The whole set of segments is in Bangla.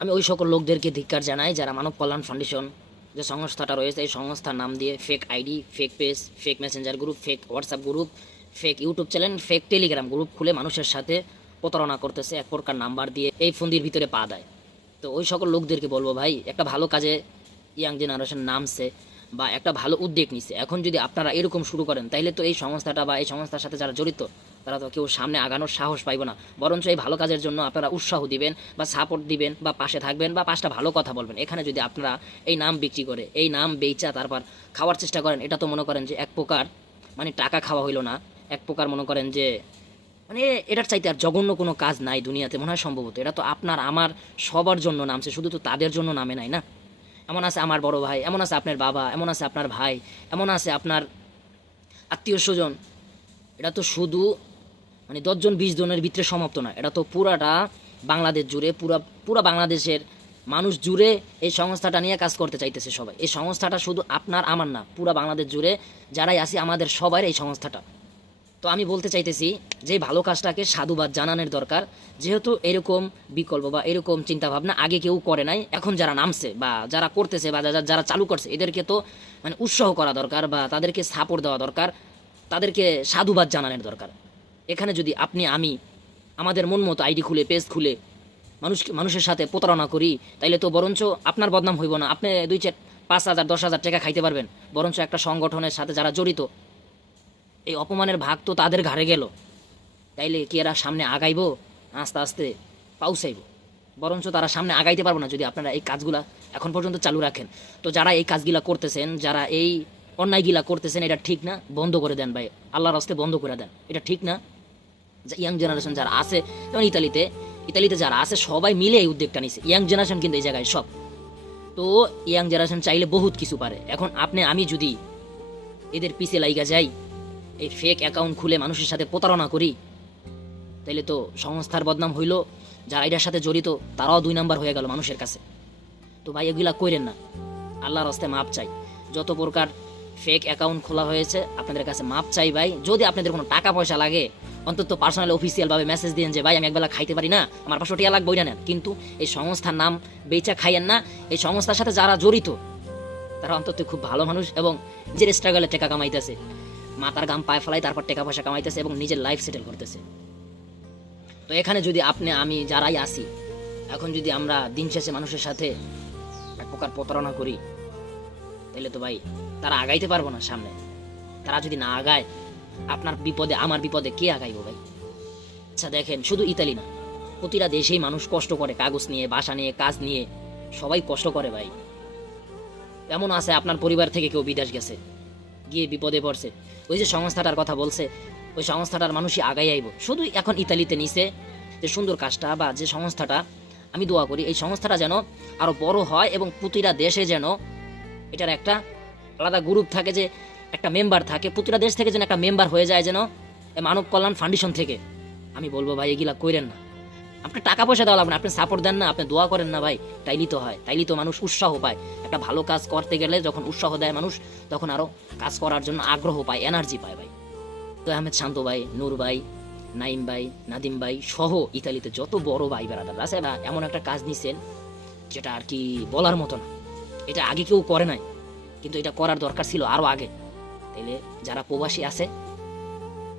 আমি ওই সকল লোকদেরকে ধিক্কার জানাই যারা মানব কল্যাণ ফাউন্ডেশন যে সংস্থাটা রয়েছে এই সংস্থার নাম দিয়ে fake ID, fake page, fake Messenger group, fake WhatsApp group, fake YouTube channel, fake Telegram group খুলে মানুষের সাথে প্রতারণা করতেছে, এক প্রকার নাম্বার দিয়ে এই ফন্দির ভিতরে পা দেয়। তো ওই সকল লোকদেরকে বলবো ভাই, একটা ভালো কাজে ইয়াং জেনারেশন নামছে বা একটা ভালো উদ্যোগ নিচ্ছে, এখন যদি আপনারা এরকম শুরু করেন তাহলে তো এই সংস্থাটা বা এই সংস্থার সাথে যারা জড়িত তারা তো কেউ সামনে আগানোর সাহস পাইব না। বরঞ্চ এই ভালো কাজের জন্য আপনারা উৎসাহ দিবেন বা সাপোর্ট দিবেন বা পাশে থাকবেন বা পাঁচটা ভালো কথা বলবেন। এখানে যদি আপনারা এই নাম বিক্রি করে এই নাম বেচা তারপর খাওয়ার চেষ্টা করেন, এটা তো মনে করেন যে এক প্রকার মানে টাকা খাওয়া হইলো না, এক প্রকার মনে করেন যে মানে এটার চাইতে আর জঘন্য কোনো কাজ নাই দুনিয়াতে মনে হয় সম্ভবত। এটা তো আপনার আমার সবার জন্য নামছে, শুধু তো তাদের জন্য নামে নাই না। এমন আছে আমার বড় ভাই, এমন আছে আপনার বাবা, এমন আছে আপনার ভাই, এমন আছে আপনার আত্মীয় স্বজন। এটা তো শুধু মানে 10 জন 20 জনের ভিতরে সমাপ্ত না, এটা তো পুরাটা বাংলাদেশ জুড়ে, পুরা বাংলাদেশের মানুষ জুড়ে এই সংস্থাটা নিয়ে কাজ করতে চাইতেছে সবাই। এই সংস্থাটা শুধু আপনার আমার না, পুরা বাংলাদেশ জুড়ে যারাই আছি আমাদের সবার এই সংস্থাটা। তো আমি বলতে চাইতেছি যে ভালো কাজটাকে সাধুবাদ জানানোর দরকার, যেহেতু এরকম বিকল্প বা এরকম চিন্তাভাবনা আগে কেউ করে নাই, এখন যারা নামছে বা যারা করতেছে বা যারা চালু করছে এদেরকে তো মানে উৎসাহ করা দরকার বা তাদেরকে সাপোর্ট দেওয়া দরকার, তাদেরকে সাধুবাদ জানানোর দরকার। এখানে যদি আপনি আমি আমাদের মন মতো আইডি খুলে পেজ খুলে মানুষের সাথে প্রতারণা করি, তাইলে তো বরঞ্চ আপনার বদনাম হইব না, আপনি 2-4 5,000 10,000 টাকা খাইতে পারবেন, বরঞ্চ একটা সংগঠনের সাথে যারা জড়িত এই অপমানের ভাগ তো তাদের ঘাড়ে গেল। তাইলে কি এরা সামনে আগাইবো? আস্তে আস্তে পাউসাইব, বরঞ্চ তারা সামনে আগাইতে পারবো না যদি আপনারা এই কাজগুলা এখন পর্যন্ত চালু রাখেন। তো যারা এই কাজগুলা করতেছেন, যারা এই অন্যায়গুলা করতেছেন, এটা ঠিক না, বন্ধ করে দেন ভাই, আল্লাহর রাস্তে বন্ধ করে দেন, এটা ঠিক না। ইয়াং জেনারেশন যারা আছে, যেমন ইতালিতে যারা আছে সবাই মিলে এই উদ্যোগটা নিছে, ইয়াং জেনারেশন কিন্তু এই জায়গায় সব। তো ইয়াং জেনারেশন চাইলে বহুত কিছু পারে। এখন আপনি আমি যদি এদের পিছে লাইগা যাই, এই ফেক অ্যাকাউন্ট খুলে মানুষের সাথে প্রতারণা করি, তাইলে তো সংস্থার বদনাম হইল, যারা এটার সাথে জড়িত তারাও 2 নাম্বার হয়ে গেল মানুষের কাছে। তো ভাই এগুলা কইরেন না, আল্লাহর রাস্তায় মাপ চাই। যত প্রকার ফেক অ্যাকাউন্ট খোলা হয়েছে আপনাদের কাছে মাপ চাই ভাই। যদি আপনাদের কোনো টাকা পয়সা লাগে অন্তত পার্সোনাল অফিসিয়ালভাবে মেসেজ দিন যে ভাই আমি একবেলা খাইতে পারি না, আমার 500 টাকা লাগবে, ওইটা নেন। কিন্তু এই সংস্থার নাম বেচা খাইয়েন না। এই সংস্থার সাথে যারা জড়িত তারা অন্তত খুব ভালো মানুষ এবং নিজের স্ট্রাগলে টাকা কামাইতেছে, মাথার গাম পায়ে ফেলাই তারপর টাকা পয়সা কামাইতেছে এবং নিজের লাইফ সেটেল করতেছে। তো এখানে যদি আপনি আমি যারাই আসি, এখন যদি আমরা দিন শেষে মানুষের সাথে এক প্রকার প্রতারণা করি, তাহলে তো ভাই তারা আগাইতে পারবো না সামনে। তারা যদি না আগায়, আপনার বিপদে আমার বিপদে কে আগাইব ভাই? আচ্ছা দেখেন, শুধু ইতালি না, প্রতিটা দেশেই মানুষ কষ্ট করে, কাগজ নিয়ে, বাসা নিয়ে, কাজ নিয়ে সবাই কষ্ট করে ভাই। এমন আছে আপনার পরিবার থেকে কেউ বিদেশ গেছে, গিয়ে বিপদে পড়ছে, ওই যে সংস্থাটার কথা বলছে, ওই সংস্থাটার মানুষই আগাই আইব। শুধু এখন ইতালিতে নিছে যে সুন্দর কাজটা বা যে সংস্থাটা, আমি দোয়া করি এই সংস্থাটা যেন আরো বড় হয় এবং প্রতিটা দেশে যেন এটার একটা আলাদা গ্রুপ থাকে, যে একটা মেম্বার থাকে, প্রতিটা দেশ থেকে যেন একটা মেম্বার হয়ে যায়, যেন মানব কল্যাণ ফাউন্ডেশন থেকে। আমি বলবো ভাই এগুলা কইরেন না, আপনি টাকা পয়সা দেওয়া লাগবে না, আপনি সাপোর্ট দেন না, আপনি দোয়া করেন না ভাই, তাইলেই তো হয়, তাইলেই তো মানুষ উৎসাহ পায়। একটা ভালো কাজ করতে গেলে যখন উৎসাহ দেয় মানুষ, তখন আরো কাজ করার জন্য আগ্রহ পায়, এনার্জি পায় ভাই। তো আহমেদ শান্ত ভাই, নূর ভাই, নাইম ভাই, নাদিম ভাই সহ ইতালিতে যত বড় ভাই বেড়াদার আছে না, এমন একটা কাজ নিছেন যেটা আর কি বলার মতো না। এটা আগে কেউ করে নাই, কিন্তু এটা করার দরকার ছিল আরো আগে। তাইলে যারা প্রবাসী আছে,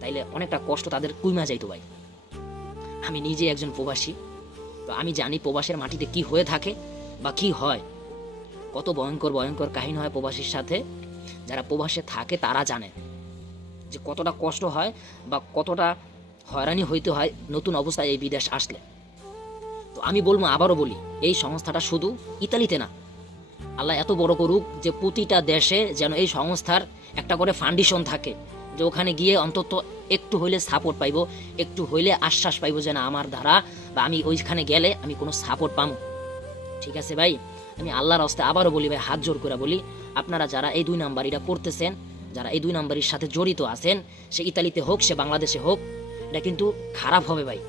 তাইলে অনেকটা কষ্ট তাদের কুইমা যাইতো ভাই। আমি নিজে একজন প্রবাসী, তো আমি জানি প্রবাসের মাটিতে কি হয়ে থাকে বা কি হয়, কত ভয়ঙ্কর ভয়ঙ্কর কাহিনী হয় প্রবাসীর সাথে। যারা প্রবাসে থাকে তারা জানে যে কতটা কষ্ট হয় বা কতটা হয়রানি হইতে হয় নতুন অবস্থায় এই বিদেশ আসলে। তো আমি বলবো, আবারও বলি, এই সংস্থাটা শুধু ইতালিতে না, আল্লাহ এত বড় করুক যে প্রতিটা দেশে যেন এই সংস্থার একটা করে ফাউন্ডেশন থাকে, যে ওখানে গিয়ে অন্তত একটু হইলে সাপোর্ট পাইবো, একটু হইলে আশ্বাস পাইবো যে না আমার দ্বারা বা আমি ওইখানে গেলে আমি কোনো সাপোর্ট পাবো। ঠিক আছে ভাই, আমি আল্লাহর রাস্তায় আবারও বলি ভাই, হাত জোর করে বলি, আপনারা যারা এই 2 নাম্বার এটা করতেছেন, যারা এই 2 নাম্বারের সাথে জড়িত আছেন, সে ইতালিতে হোক সে বাংলাদেশে হোক, এটা কিন্তু খারাপ হবে ভাই।